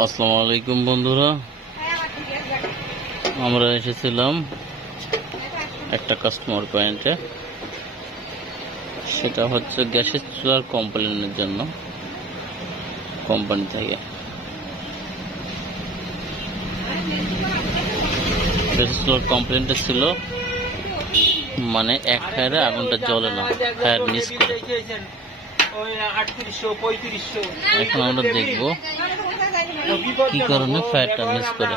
আসসালামু আলাইকুম বন্ধুরা। আমরা এসেছিলাম একটা কাস্টমার পয়েন্টে সেটা হচ্ছে গ্যাসের চুলার কমপ্লেনের জন্য। কোম্পানি থেকে। গ্যাসের চুলার কমপ্লেনটা ছিল মানে এক ফায়ারে আগুনটা জ্বলে না ফায়ার মিস করে। এখন আমরা দেখব কি কারণে ফায়ারটা মিস করে।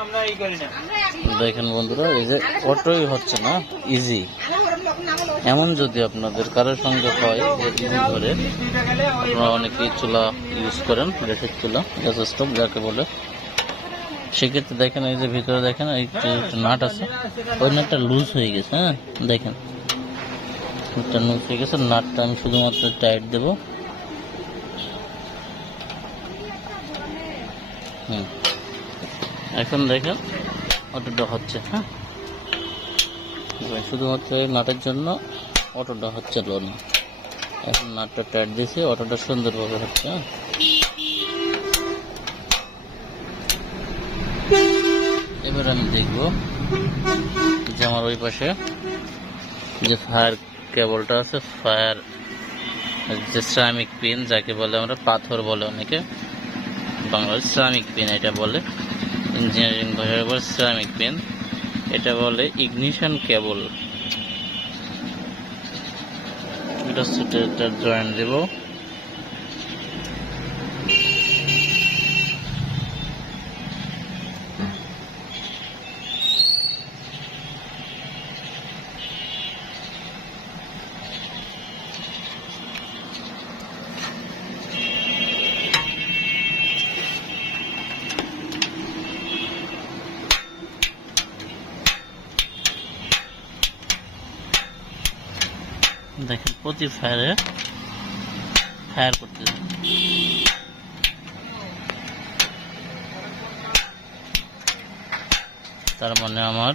দেখেন বন্ধুরা এই যে অটোই হচ্ছে না ইজি এমন যদি আপনাদের কারোর সঙ্গে হয় যে করে আপনারা অনেকেই চুলা ইউজ করেন গ্যাসের চুলা গ্যাস স্টোভ যাকে বলে। সেক্ষেত্রে দেখেন এই যে ভিতরে দেখেন এই নাট আছে ওই নাটটা লুজ হয়ে গেছে হ্যাঁ দেখেন। লুজ হয়ে গেছে নাটটা আমি শুধুমাত্র টাইট দেবো। হুম। এখন দেখেন, অটোটা হচ্ছে হ্যাঁ? শুধুমাত্র এই নাটের জন্য অটোটা হচ্ছে লোন এখন নাটটা টাইট দিয়েছি, অটোটা সুন্দরভাবে হচ্ছে হ্যাঁ? এবার আমি দেখব যে আমার ওই পাশে যে ফায়ার কেবলটা আছে ফায়ার যে শ্রামিক পিন যাকে বলে আমরা পাথর বলে অনেকে বাংলার শ্রমিক পেন এটা বলে ইঞ্জিনিয়ারিং ভাষার উপর শ্রমিক পেন এটা বলে ইগনিশন কেবল এটা সেটা জয়েন দেব। দেখেন প্রতি ফায়ারে ফায়ার করতে তার মানে আমার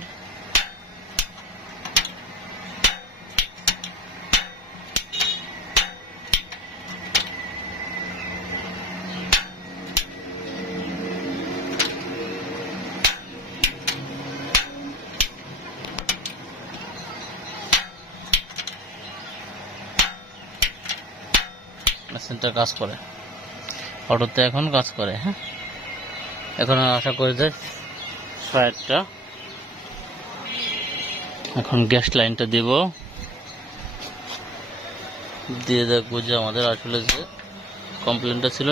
মেশিনটা কাজ করে। অটোতে এখন কাজ করে হ্যাঁ? এখন আশা করি যে ফায়ারটা এখন গ্যাস লাইনটা দেব। দিয়ে দেখব যে আমাদের আসলে যে কমপ্লেনটা ছিল